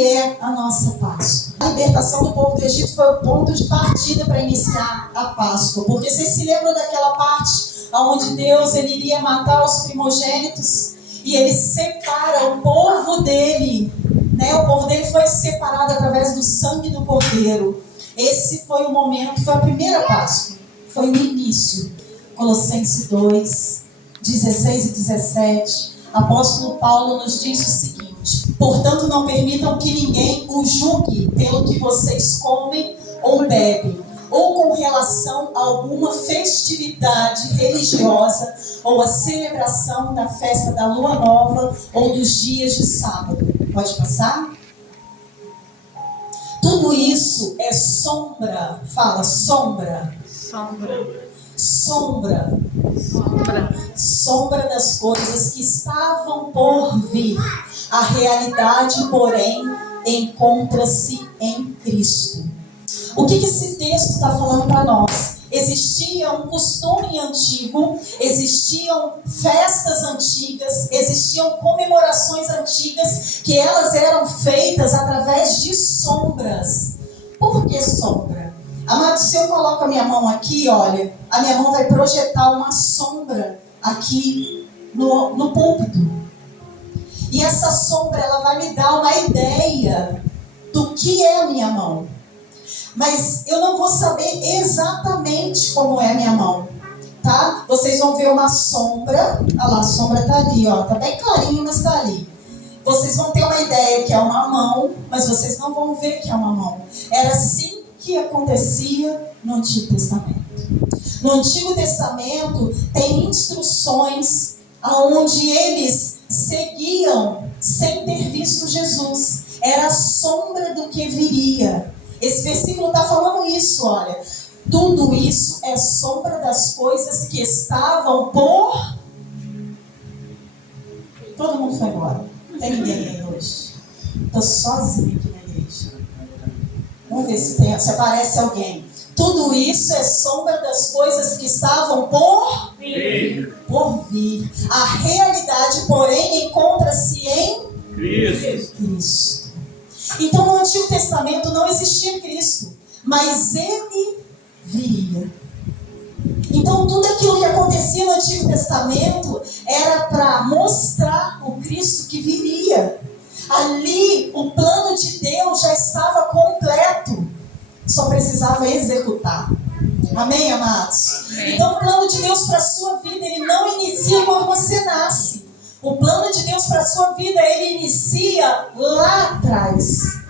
que é a nossa Páscoa? A libertação do povo do Egito foi o ponto de partida para iniciar a Páscoa. Porque vocês se lembram daquela parte onde Deus ele iria matar os primogênitos e ele separa o povo dele, né? O povo dele foi separado através do sangue do Cordeiro. Esse foi o momento, foi a primeira Páscoa, foi o início. Colossenses 2, 16 e 17, apóstolo Paulo nos diz o seguinte: portanto não permitam que ninguém os julgue pelo que vocês comem ou bebem, ou com relação a alguma festividade religiosa, ou a celebração da festa da lua nova, ou dos dias de sábado. Pode passar? Tudo isso é sombra. Fala, sombra. Sombra. Sombra. Sombra. Sombra das coisas que estavam por vir. A realidade, porém, encontra-se em Cristo. O que esse texto está falando para nós? Existia um costume antigo, existiam festas antigas, existiam comemorações antigas, que elas eram feitas através de sombras. Por que sombra? Amado, se eu coloco a minha mão aqui, olha, a minha mão vai projetar uma sombra aqui no púlpito. E essa sombra, ela vai me dar uma ideia do que é a minha mão. Mas eu não vou saber exatamente como é a minha mão, tá? Vocês vão ver uma sombra. Olha lá, a sombra tá ali, ó. Tá bem clarinho, mas tá ali. Vocês vão ter uma ideia que é uma mão, mas vocês não vão ver que é uma mão. Era assim que acontecia no Antigo Testamento. No Antigo Testamento tem instruções onde eles seguiam sem ter visto Jesus. Era a sombra do que viria. Esse versículo está falando isso, olha. Tudo isso é sombra das coisas que estavam por... Todo mundo foi embora. Não tem ninguém aí hoje. Estou sozinha aqui na igreja. Vamos ver se aparece alguém. Tudo isso é sombra das coisas que estavam por vir. A realidade, porém, encontra-se em Cristo. Então, no Antigo Testamento não existia Cristo, mas Ele viria. Então, tudo aquilo que acontecia no Antigo Testamento era para mostrar o Cristo que viria. Ali, o plano de Deus já estava completo, só precisava executar. Amém, amados? Amém. Então, o plano de Deus para a sua vida, ele não inicia quando você nasce. O plano de Deus para a sua vida, ele inicia lá atrás.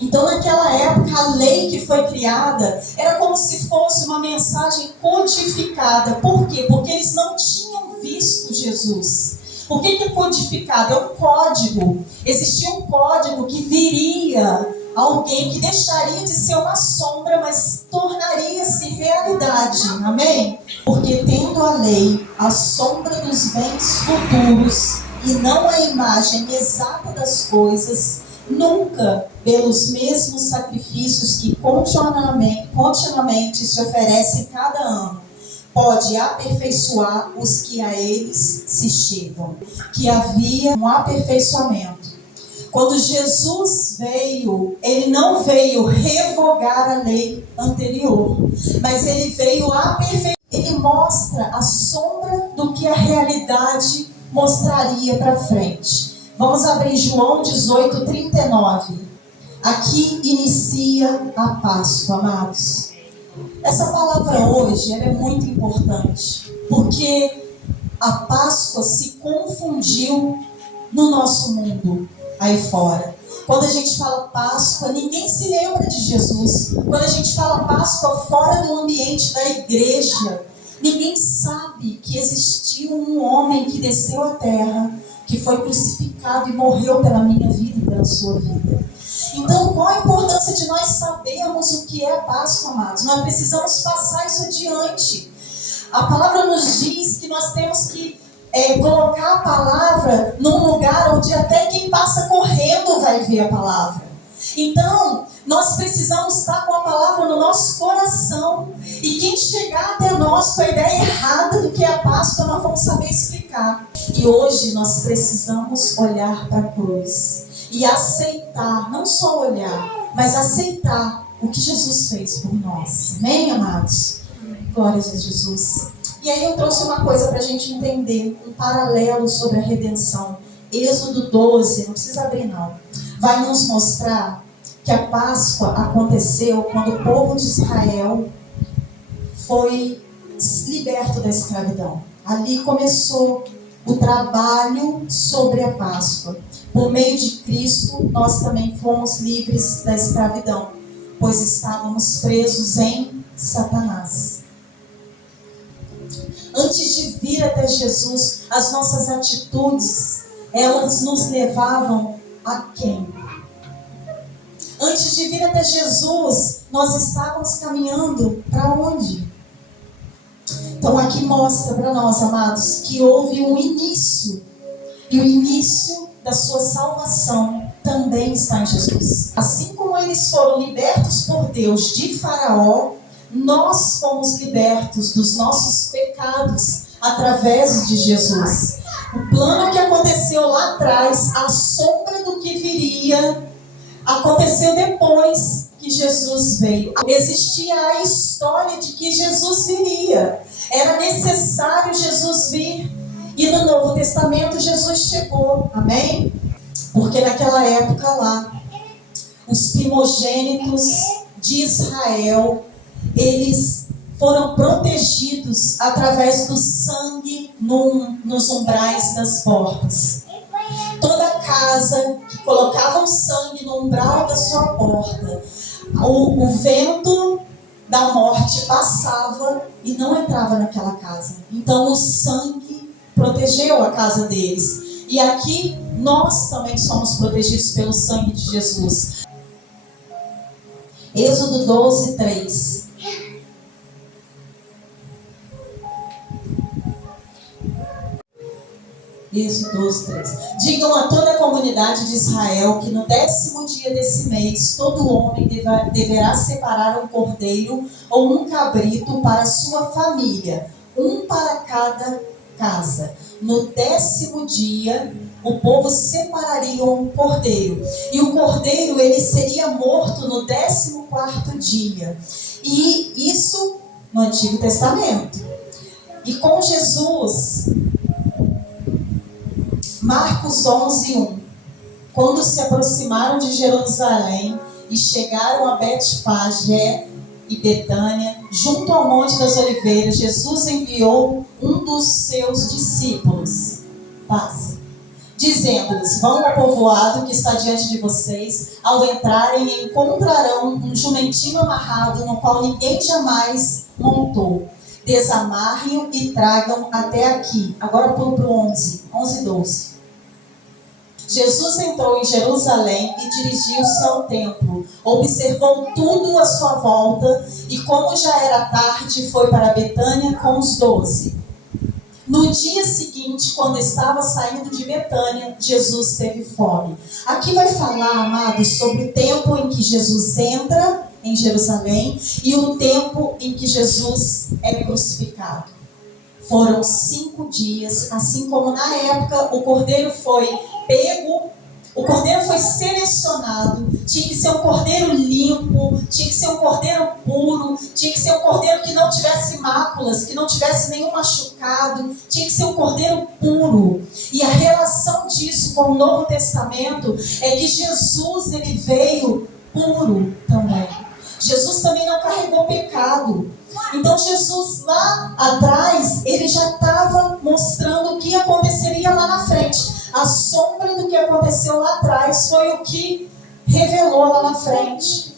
Então, naquela época, a lei que foi criada era como se fosse uma mensagem codificada. Por quê? Porque eles não tinham visto Jesus. O que é codificado? É um código. Existia um código que viria alguém que deixaria de ser uma sombra, mas tornaria-se realidade. Amém? Porque tendo a lei a sombra dos bens futuros e não a imagem exata das coisas, nunca, pelos mesmos sacrifícios que continuamente se oferecem cada ano, pode aperfeiçoar os que a eles se chegam. Que havia um aperfeiçoamento. Quando Jesus veio, ele não veio revogar a lei anterior, mas ele veio aperfeiçoar. Ele mostra a sombra do que a realidade mostraria para frente. Vamos abrir João 18, 39. Aqui inicia a Páscoa, amados. Essa palavra hoje ela é muito importante, porque a Páscoa se confundiu no nosso mundo aí fora. Quando a gente fala Páscoa, ninguém se lembra de Jesus. Quando a gente fala Páscoa fora do ambiente da igreja, ninguém sabe que existiu um homem que desceu à terra, que foi crucificado e morreu pela minha vida e pela sua vida. Então, qual a importância de nós sabermos o que é a Páscoa, amados? Nós precisamos passar isso adiante. A palavra nos diz que nós temos que colocar a palavra num lugar onde até quem passa correndo vai ver a palavra. Então, nós precisamos estar com a palavra no nosso coração. E quem chegar até nós com a ideia errada do que é a Páscoa, nós vamos saber explicar. E hoje nós precisamos olhar para a cruz. e aceitar, não só olhar, mas aceitar o que Jesus fez por nós. Amém, amados? Glórias a Jesus. E aí eu trouxe uma coisa para a gente entender, um paralelo sobre a redenção. Êxodo 12, não precisa abrir não, vai nos mostrar que a Páscoa aconteceu quando o povo de Israel foi liberto da escravidão. Ali começou o trabalho sobre a Páscoa. Por meio de Cristo, nós também fomos livres da escravidão, pois estávamos presos em Satanás. Antes de vir até Jesus, as nossas atitudes, elas nos levavam a quem? Antes de vir até Jesus, nós estávamos caminhando para onde? Então aqui mostra para nós, amados, que houve um início. E o início da sua salvação também está em Jesus. Assim como eles foram libertos por Deus de Faraó, nós fomos libertos dos nossos pecados através de Jesus. O plano que aconteceu lá atrás, a sombra do que viria, aconteceu depois que Jesus veio. Existia a história de que Jesus viria. Era necessário Jesus vir. E no Novo Testamento Jesus chegou. Amém? Porque naquela época lá, os primogênitos de Israel, eles foram protegidos através do sangue nos umbrais das portas. Toda casa que colocava o sangue no umbral da sua porta, o vento da morte passava e não entrava naquela casa. Então o sangue protegeu a casa deles. E aqui nós também somos protegidos pelo sangue de Jesus. Êxodo 12, 3. Êxodo 12, 3. Digam a toda a comunidade de Israel que no 10º dia desse mês, todo homem deverá separar um cordeiro ou um cabrito para sua família, um para cada casa. No 10º dia, o povo separaria um cordeiro. E o cordeiro, ele seria morto no 14º dia. E isso no Antigo Testamento. E com Jesus, Marcos 11, 1. Quando se aproximaram de Jerusalém e chegaram a Betfagé e Betânia, junto ao Monte das Oliveiras, Jesus enviou um dos seus discípulos, dizendo-lhes: vão ao povoado que está diante de vocês. Ao entrarem, encontrarão um jumentinho amarrado, no qual ninguém jamais montou. Desamarrem-o e tragam até aqui. Agora pulo para o 11, 12. Jesus entrou em Jerusalém e dirigiu-se ao templo. Observou tudo à sua volta e, como já era tarde, foi para Betânia com os 12. No dia seguinte, quando estava saindo de Betânia, Jesus teve fome. Aqui vai falar, amados, sobre o tempo em que Jesus entra em Jerusalém e o tempo em que Jesus é crucificado. Foram 5 dias, assim como na época o cordeiro foi pego, o cordeiro foi selecionado, tinha que ser um cordeiro limpo, tinha que ser um cordeiro puro, tinha que ser um cordeiro que não tivesse máculas, que não tivesse nenhum machucado, tinha que ser um cordeiro puro. E a relação disso com o Novo Testamento é que Jesus, ele veio puro também. Jesus também não carregou pecado. Então Jesus lá atrás, ele já estava mostrando o que aconteceria lá na frente. A sombra do que aconteceu lá atrás foi o que revelou lá na frente.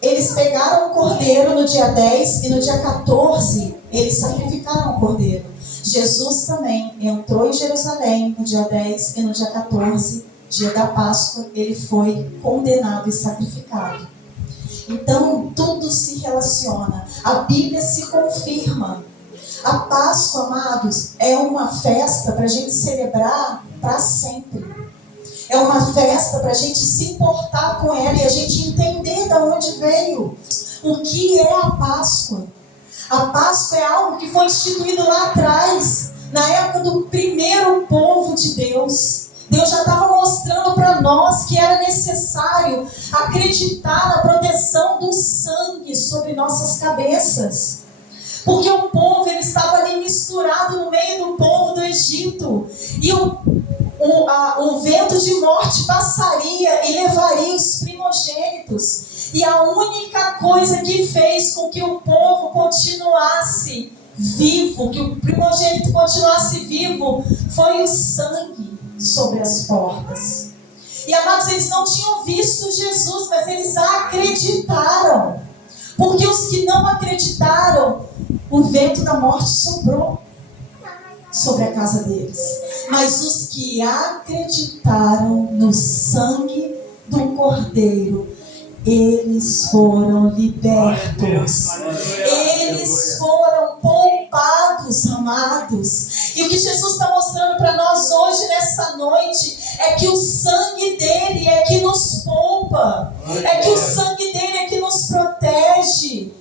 Eles pegaram o cordeiro no dia 10 e no dia 14 eles sacrificaram o cordeiro. Jesus também entrou em Jerusalém no dia 10 e no dia 14, dia da Páscoa, ele foi condenado e sacrificado. Então, tudo se relaciona. A Bíblia se confirma. A Páscoa, amados, é uma festa para a gente celebrar para sempre. É uma festa para a gente se importar com ela e a gente entender de onde veio. O que é a Páscoa? A Páscoa é algo que foi instituído lá atrás, na época do primeiro povo de Deus. Deus já estava mostrando para nós que era necessário acreditar na proteção do sangue sobre nossas cabeças. Porque o povo ele estava ali misturado no meio do povo do Egito. E o vento de morte passaria e levaria os primogênitos. E a única coisa que fez com que o povo continuasse vivo, que o primogênito continuasse vivo, foi o sangue sobre as portas. E amados, eles não tinham visto Jesus, mas eles acreditaram. Porque os que não acreditaram, o vento da morte soprou sobre a casa deles. Mas os que acreditaram no sangue do Cordeiro, eles foram libertos. Eles foram poupados, amados. E o que Jesus está mostrando para nós hoje, nessa noite, é que o sangue dele é que nos poupa. É que o sangue dele é que nos protege.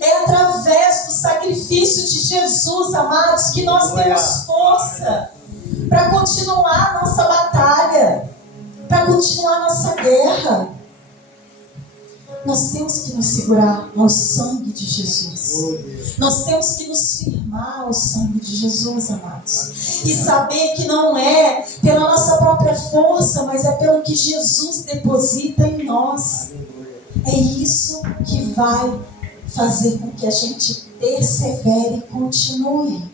É através do sacrifício de Jesus, amados, que nós temos força para continuar nossa batalha, para continuar nossa guerra. Nós temos que nos segurar ao sangue de Jesus. Nós temos que nos firmar ao sangue de Jesus, amados. E saber que não é pela nossa própria força, mas é pelo que Jesus deposita em nós. É isso que vai fazer com que a gente persevere e continue.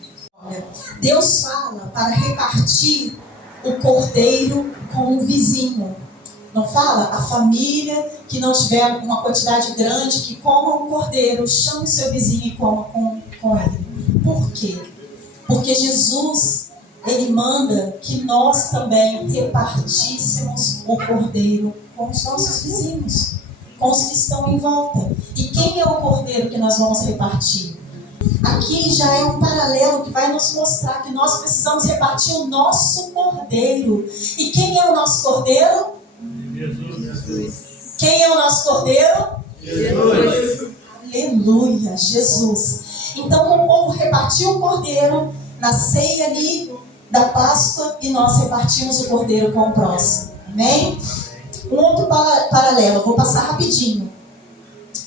Deus fala para repartir o cordeiro com o vizinho. Não fala? A família que não tiver uma quantidade grande, que coma um cordeiro, chame seu vizinho e coma com ele. Por quê? Porque Jesus, ele manda que nós também repartíssemos o cordeiro com os nossos vizinhos, com os que estão em volta. E quem é o cordeiro que nós vamos repartir? Aqui já é um paralelo que vai nos mostrar que nós precisamos repartir o nosso cordeiro. E quem é o nosso cordeiro? Jesus. Quem é o nosso cordeiro? Jesus. Aleluia, Jesus. Então o povo repartiu o cordeiro na ceia ali da Páscoa e nós repartimos o cordeiro com o próximo. Amém? Um outro paralelo, vou passar rapidinho.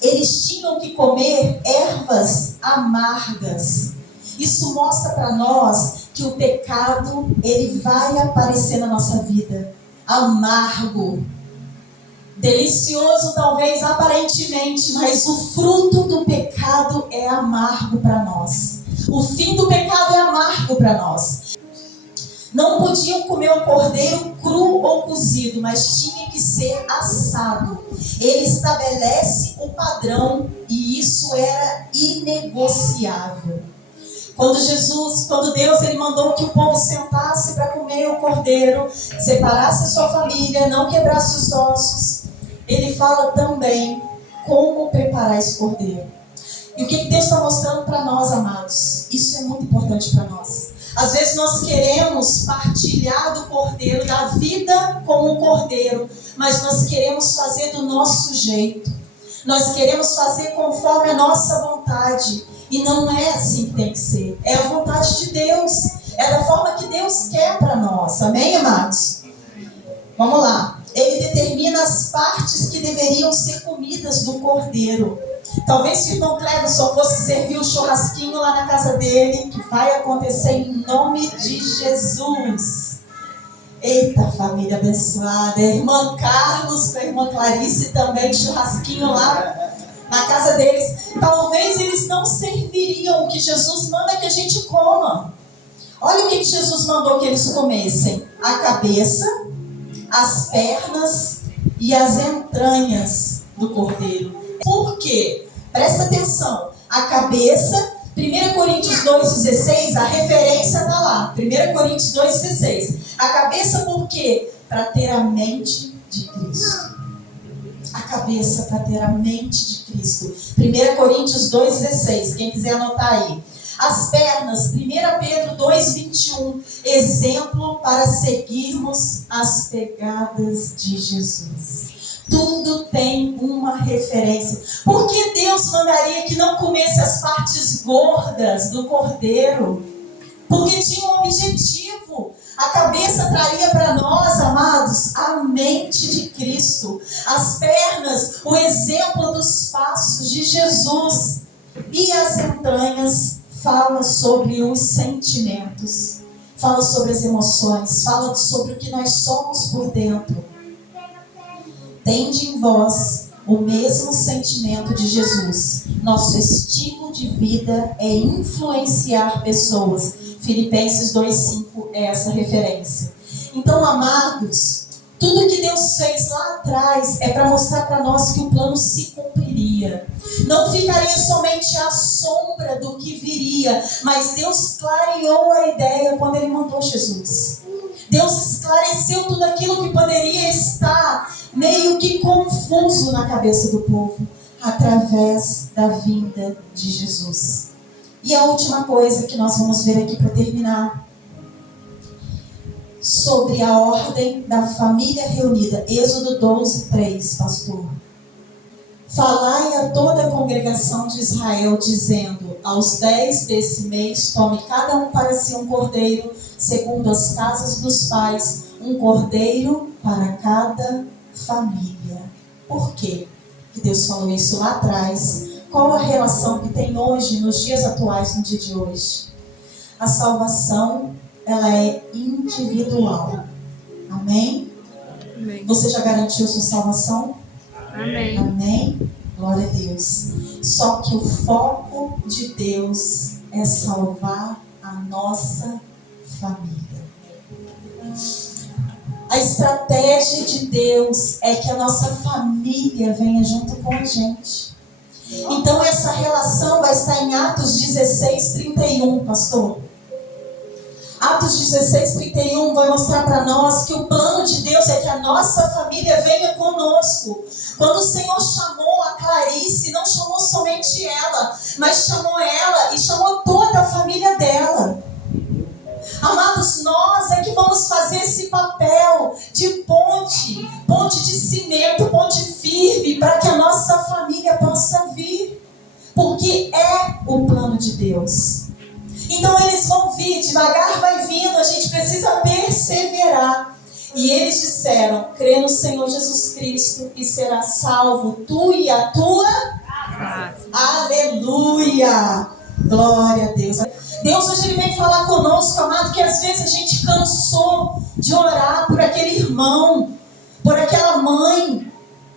Eles tinham que comer ervas amargas. Isso mostra para nós que o pecado ele vai aparecer na nossa vida. Amargo. Delicioso talvez aparentemente, mas o fruto do pecado é amargo para nós. O fim do pecado é amargo para nós. Não podiam comer o cordeiro cru ou cozido, mas tinha que ser assado. Ele estabelece o padrão e isso era inegociável. Quando Deus ele mandou que o povo sentasse para comer o cordeiro, separasse a sua família, não quebrasse os ossos, ele fala também como preparar esse cordeiro. E o que Deus está mostrando para nós, amados? Isso é muito importante para nós. Às vezes nós queremos partilhar do cordeiro, da vida com o cordeiro, mas nós queremos fazer do nosso jeito. Nós queremos fazer conforme a nossa vontade. E não é assim que tem que ser. É a vontade de Deus. É da forma que Deus quer para nós. Amém, amados? Vamos lá. Ele determina as partes que deveriam ser comidas do cordeiro. Talvez se o irmão Cleber só fosse servir o churrasquinho lá na casa dele, que vai acontecer em nome de Jesus. Eita, família abençoada. Irmã Carlos com a irmã Clarice também, churrasquinho lá na casa deles. Talvez eles não serviriam o que Jesus manda que a gente coma. Olha o que Jesus mandou que eles comessem: a cabeça, as pernas e as entranhas do cordeiro. Por quê? Presta atenção. A cabeça, 1 Coríntios 2,16, a referência está lá. 1 Coríntios 2,16. A cabeça por quê? Para ter a mente de Cristo. A cabeça para ter a mente de Cristo. 1 Coríntios 2,16. Quem quiser anotar aí. As pernas, 1 Pedro 2,21. Exemplo para seguirmos as pegadas de Jesus. Tudo tem uma referência. Por que Deus mandaria que não comesse as partes gordas do cordeiro? Porque tinha um objetivo. A cabeça traria para nós, amados, a mente de Cristo. As pernas, o exemplo dos passos de Jesus. E as entranhas fala sobre os sentimentos. Fala sobre as emoções. Fala sobre o que nós somos por dentro. Tende em vós o mesmo sentimento de Jesus. Nosso estilo de vida é influenciar pessoas. Filipenses 2,5 é essa referência. Então, amados, tudo que Deus fez lá atrás é para mostrar para nós que o plano se cumpriria. Não ficaria somente à sombra do que viria, mas Deus clareou a ideia quando Ele mandou Jesus. Deus esclareceu tudo aquilo que poderia estar meio que confuso na cabeça do povo, através da vinda de Jesus. E a última coisa que nós vamos ver aqui para terminar, sobre a ordem da família reunida. Êxodo 12:3, pastor. Falai a toda a congregação de Israel, dizendo: aos 10 desse mês, tome cada um para si um cordeiro, segundo as casas dos pais, um cordeiro para cada família. Por quê que Deus falou isso lá atrás? Qual a relação que tem hoje, nos dias atuais, no dia de hoje? A salvação, ela é individual. Amém? Amém. Você já garantiu sua salvação? Amém. Amém? Glória a Deus. Só que o foco de Deus é salvar a nossa família. A estratégia de Deus é que a nossa família venha junto com a gente. Então essa relação vai estar em Atos 16:31, pastor. Atos 16:31 vai mostrar para nós que o plano de Deus é que a nossa família venha conosco. Quando o Senhor chamou a Clarice, não chamou somente ela, mas chamou ela e chamou toda a família dela. Amados, nós é que vamos fazer esse papel de ponte de cimento, ponte firme, para que a nossa família possa vir, porque é o plano de Deus. Então eles vão vir, devagar vai vindo, a gente precisa perseverar. E eles disseram: crê no Senhor Jesus Cristo e será salvo tu e a tua casa. Aleluia! Glória a Deus. Deus hoje Ele vem falar conosco, amado, que às vezes a gente cansou de orar por aquele irmão, por aquela mãe,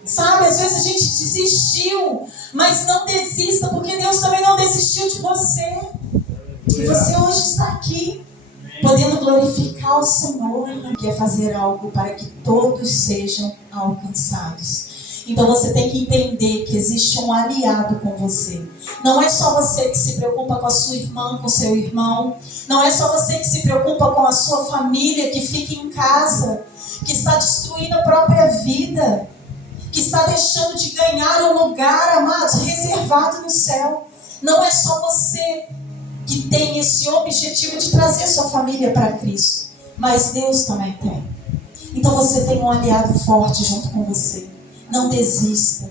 sabe? Às vezes a gente desistiu, mas não desista, porque Deus também não desistiu de você. E você hoje está aqui, podendo glorificar o Senhor, que é fazer algo para que todos sejam alcançados. Então você tem que entender que existe um aliado com você. Não é só você que se preocupa com a sua irmã, com o seu irmão. Não é só você que se preocupa com a sua família que fica em casa, que está destruindo a própria vida, que está deixando de ganhar um lugar, amados, reservado no céu. Não é só você que tem esse objetivo de trazer sua família para Cristo, mas Deus também tem. Então você tem um aliado forte junto com você. Não desista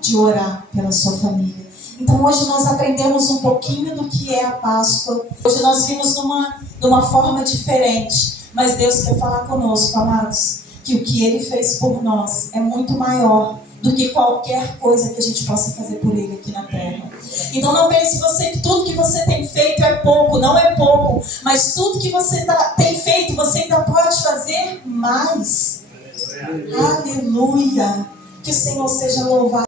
de orar pela sua família. Então hoje nós aprendemos um pouquinho do que é a Páscoa. Hoje nós vimos numa forma diferente, mas Deus quer falar conosco, amados, que o que Ele fez por nós é muito maior do que qualquer coisa que a gente possa fazer por Ele aqui na terra. Então não pense você que tudo que você tem feito é pouco. Não é pouco, mas tudo que você tem feito, você ainda pode fazer mais. Aleluia! Que o Senhor seja louvado.